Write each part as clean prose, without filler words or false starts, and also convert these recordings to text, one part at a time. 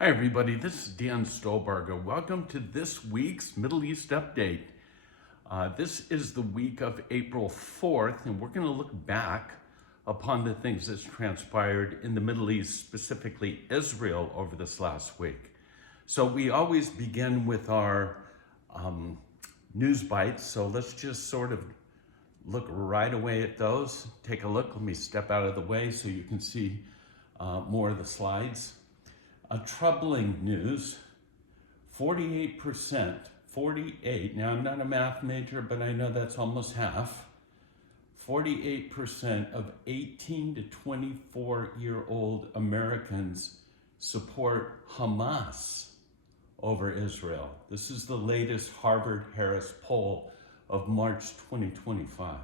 Hi, everybody. This is Dan Stolberger. Welcome to this week's Middle East Update. This is the week of April 4th, and we're going to look back upon the things that's transpired in the Middle East, specifically Israel, over this last week. So we always begin with our news bites. So let's just sort of look right away at those. Take a look. Let me step out of the way so you can see more of the slides. Troubling news, 48%, 48, now I'm not a math major, but I know that's almost half. 48% of 18 to 24-year-old Americans support Hamas over Israel. This is the latest Harvard-Harris poll of March 2025.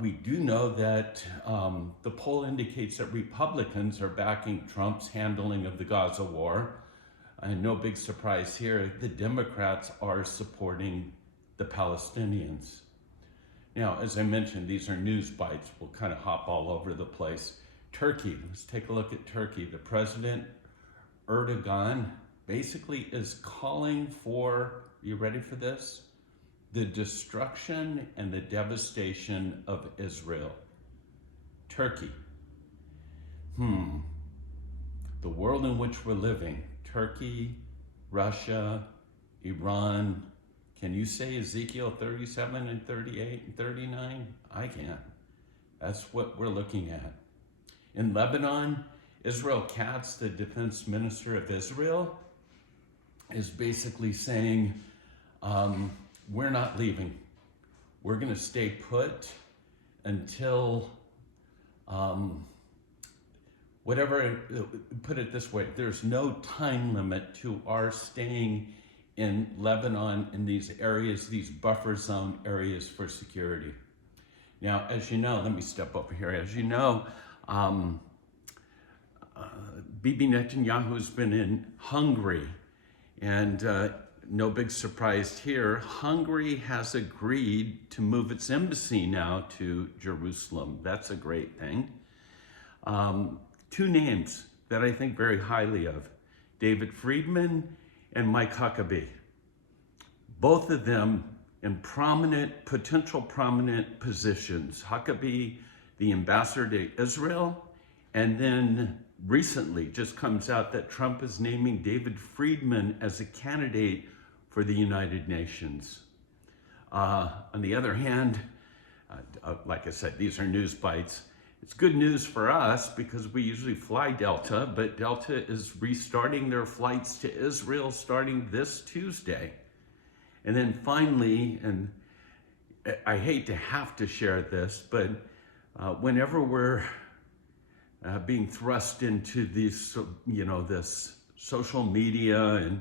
We do know that the poll indicates that Republicans are backing Trump's handling of the Gaza war. And no big surprise here, the Democrats are supporting the Palestinians. Now, as I mentioned, these are news bites. We'll kind of hop all over the place. Turkey, let's take a look at Turkey. The president, Erdogan, basically is calling for, you ready for this? The destruction and the devastation of Israel. Turkey. The world in which we're living. Turkey, Russia, Iran. Can you say Ezekiel 37 and 38 and 39? I can. That's what we're looking at. In Lebanon, Israel Katz, the defense minister of Israel, is basically saying, we're not leaving. We're going to stay put until put it this way, there's no time limit to our staying in Lebanon in these areas, these buffer zone areas for security. Now, as you know, let me step over here. As you know, Bibi Netanyahu has been in Hungary, and no big surprise here, Hungary has agreed to move its embassy now to Jerusalem. That's a great thing. Two names that I think very highly of, David Friedman and Mike Huckabee. Both of them in potential prominent positions. Huckabee, the ambassador to Israel, and then recently just comes out that Trump is naming David Friedman as a candidate for the United Nations. On the other hand, like I said, these are news bites. It's good news for us because we usually fly Delta, but Delta is restarting their flights to Israel starting this Tuesday. And then finally, and I hate to have to share this, but whenever we're being thrust into these, this social media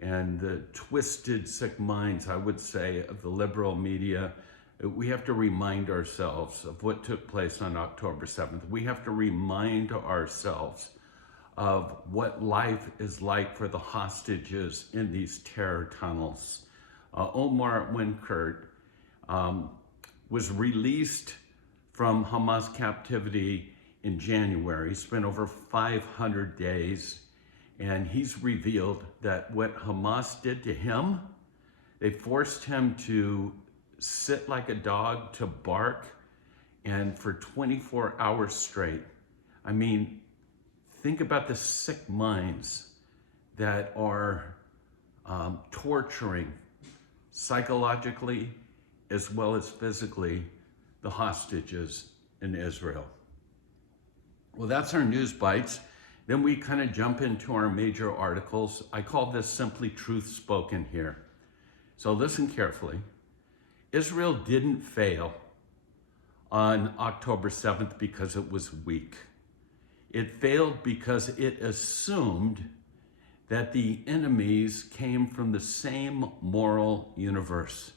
and the twisted, sick minds, I would say, of the liberal media, we have to remind ourselves of what took place on October 7th. We have to remind ourselves of what life is like for the hostages in these terror tunnels. Omar Winkert was released from Hamas captivity in January, spent over 500 days, and he's revealed that what Hamas did to him, they forced him to sit like a dog, to bark, and for 24 hours straight. I mean, think about the sick minds that are torturing psychologically as well as physically the hostages in Israel. Well, that's our news bites. Then we kind of jump into our major articles. I call this simply truth spoken here. So listen carefully. Israel didn't fail on October 7th because it was weak. It failed because it assumed that the enemies came from the same moral universe.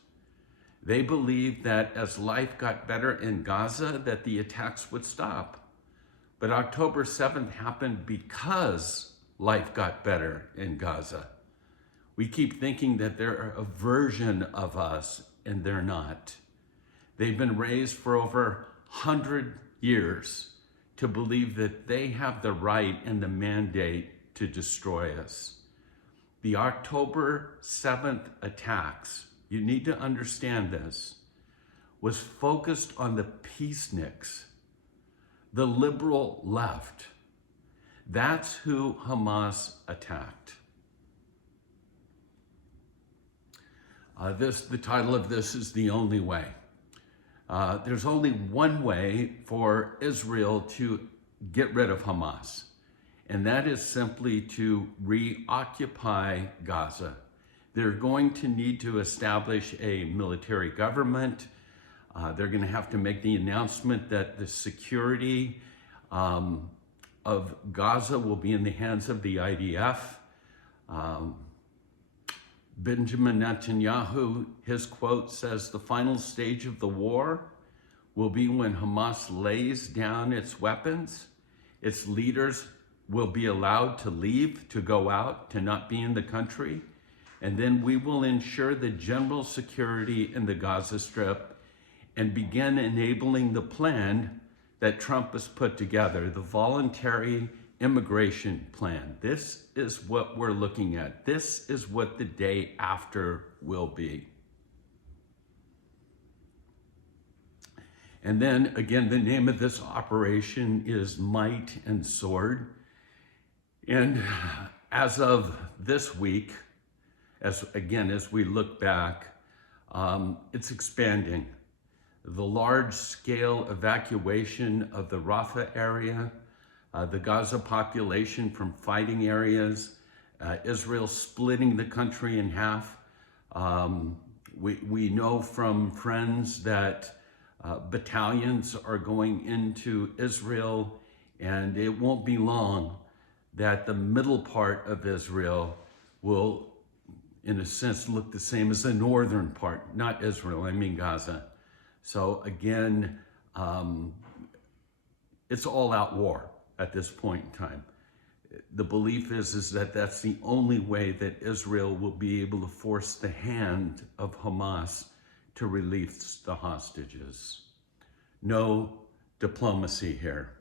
They believed that as life got better in Gaza, that the attacks would stop. But October 7th happened because life got better in Gaza. We keep thinking that they're a version of us, and they're not. They've been raised for over 100 years to believe that they have the right and the mandate to destroy us. The October 7th attacks, you need to understand this, was focused on the peaceniks, the liberal left. That's who Hamas attacked. The title of this is The Only Way. There's only one way for Israel to get rid of Hamas, and that is simply to reoccupy Gaza. They're going to need to establish a military government. They're going to have to make the announcement that the security of Gaza will be in the hands of the IDF. Benjamin Netanyahu, his quote says, "The final stage of the war will be when Hamas lays down its weapons. Its leaders will be allowed to leave, to go out, to not be in the country. And then we will ensure the general security in the Gaza Strip and begin enabling the plan that Trump has put together, the voluntary immigration plan." This is what we're looking at. This is what the day after will be. And then again, the name of this operation is Might and Sword. And as of this week, as we look back, it's expanding. The large-scale evacuation of the Rafah area, the Gaza population from fighting areas, Israel splitting the country in half. We know from friends that battalions are going into Israel, and it won't be long that the middle part of Israel will, in a sense, look the same as the northern part, not Israel, I mean Gaza. So again, it's all out war at this point in time. The belief is that that's the only way that Israel will be able to force the hand of Hamas to release the hostages. No diplomacy here.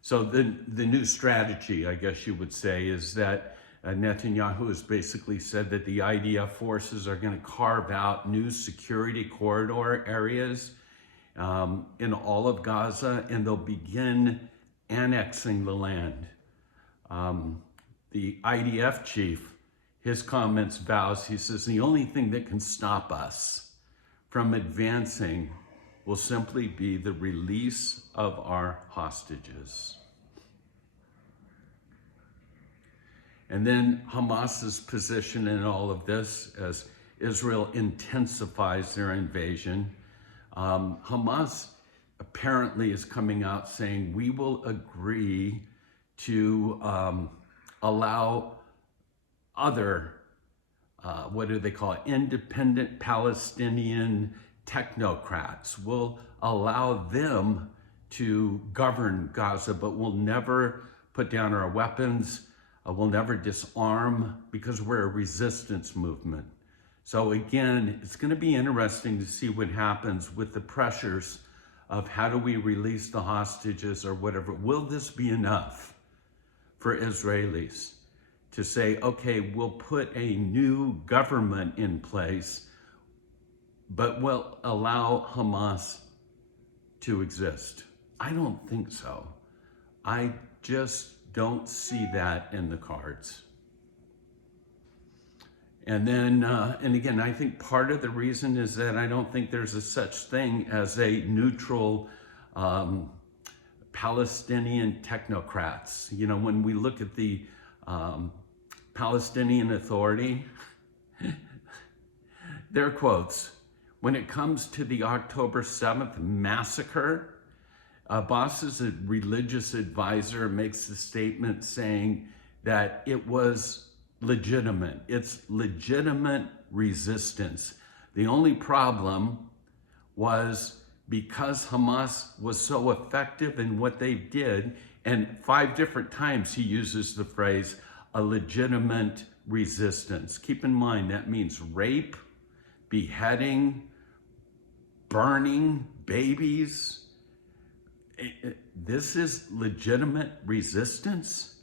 So the new strategy, I guess you would say, is that Netanyahu has basically said that the IDF forces are going to carve out new security corridor areas in all of Gaza, and they'll begin annexing the land. The IDF chief, his comments vows, he says, the only thing that can stop us from advancing will simply be the release of our hostages. And then Hamas's position in all of this, as Israel intensifies their invasion, Hamas apparently is coming out saying, we will agree to allow other, what do they call it, independent Palestinian technocrats. We'll allow them to govern Gaza, but we'll never put down our weapons. We'll never disarm, because we're a resistance movement. So again, it's going to be interesting to see what happens with the pressures of how do we release the hostages or whatever. Will this be enough for Israelis to say, okay, we'll put a new government in place, but we'll allow Hamas to exist? I don't think so. I just don't see that in the cards. And then, and again, I think part of the reason is that I don't think there's a such thing as a neutral Palestinian technocrats. You know, when we look at the Palestinian Authority, their quotes, when it comes to the October 7th massacre, Abbas's religious advisor makes the statement saying that it was legitimate. It's legitimate resistance. The only problem was because Hamas was so effective in what they did, and 5 different times he uses the phrase, a legitimate resistance. Keep in mind, that means rape, beheading, burning babies. This is legitimate resistance.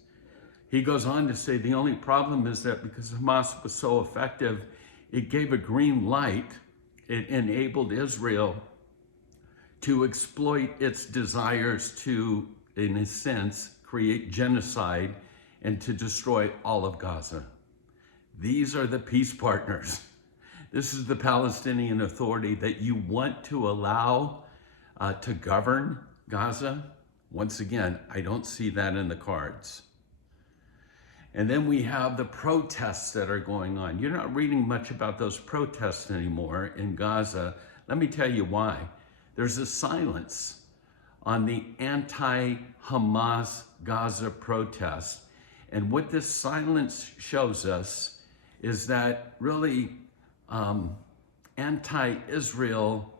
He goes on to say the only problem is that because Hamas was so effective, it gave a green light. It enabled Israel to exploit its desires to, in a sense, create genocide and to destroy all of Gaza. These are the peace partners. This is the Palestinian Authority that you want to allow to govern Gaza. Once again, I don't see that in the cards. And then we have the protests that are going on. You're not reading much about those protests anymore in Gaza. Let me tell you why. There's a silence on the anti-Hamas Gaza protest. And what this silence shows us is that really anti-Israel,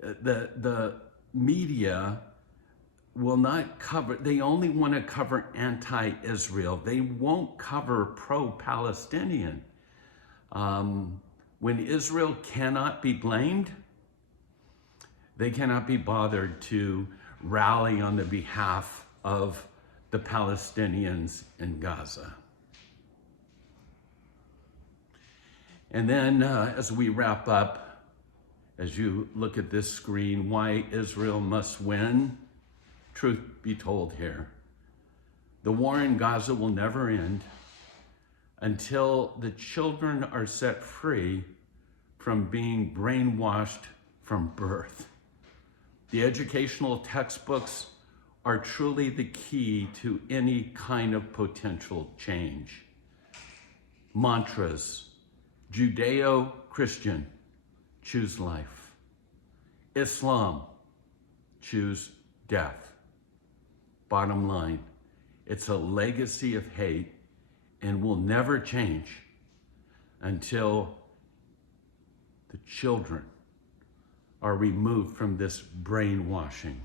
the media will not cover, they only want to cover anti-Israel. They won't cover pro-Palestinian. When Israel cannot be blamed, they cannot be bothered to rally on the behalf of the Palestinians in Gaza. And then as we wrap up, as you look at this screen, why Israel must win, truth be told here, the war in Gaza will never end until the children are set free from being brainwashed from birth. The educational textbooks are truly the key to any kind of potential change. Mantras, Judeo-Christian, choose life. Islam, choose death. Bottom line, it's a legacy of hate and will never change until the children are removed from this brainwashing.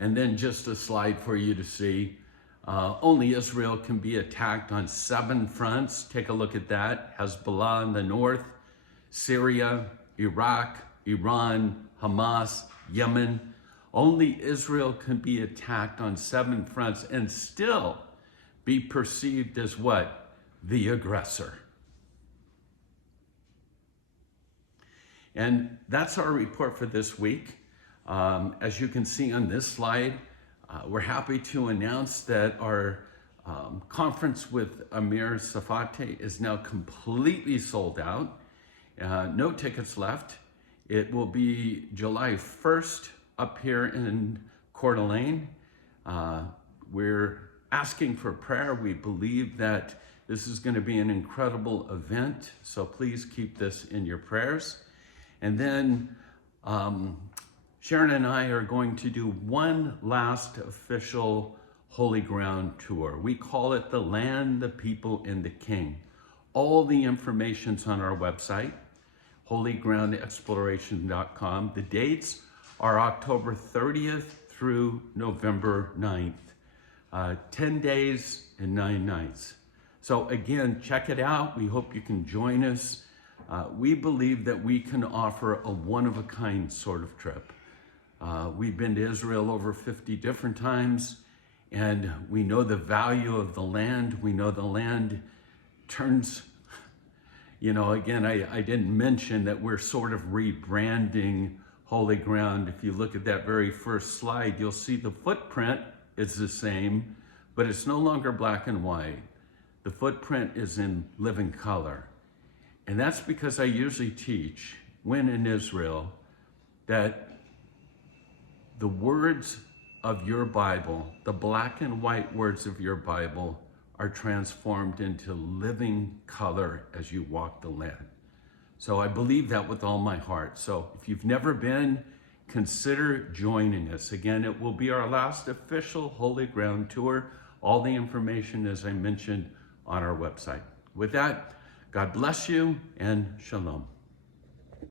And then just a slide for you to see. Only Israel can be attacked on 7 fronts. Take a look at that. Hezbollah in the north, Syria, Iraq, Iran, Hamas, Yemen. Only Israel can be attacked on 7 fronts and still be perceived as what? The aggressor. And that's our report for this week. As you can see on this slide, we're happy to announce that our conference with Amir Safate is now completely sold out. No tickets left. It will be July 1st up here in Coeur d'Alene. We're asking for prayer. We believe that this is going to be an incredible event, so please keep this in your prayers. And then Sharon and I are going to do one last official Holy Ground tour. We call it The Land, the People, and the King. All the information's on our website, holygroundexploration.com. The dates are October 30th through November 9th. 10 days and 9 nights. So again, check it out. We hope you can join us. We believe that we can offer a one-of-a-kind sort of trip. We've been to Israel over 50 different times, and we know the value of the land. We know the land turns, again, I didn't mention that we're sort of rebranding Holy Ground. If you look at that very first slide, you'll see the footprint is the same, but it's no longer black and white. The footprint is in living color. And that's because I usually teach, when in Israel, that the words of your Bible, the black and white words of your Bible, are transformed into living color as you walk the land. So I believe that with all my heart. So if you've never been, consider joining us. Again, it will be our last official Holy Ground tour. All the information, as I mentioned, on our website. With that, God bless you and shalom.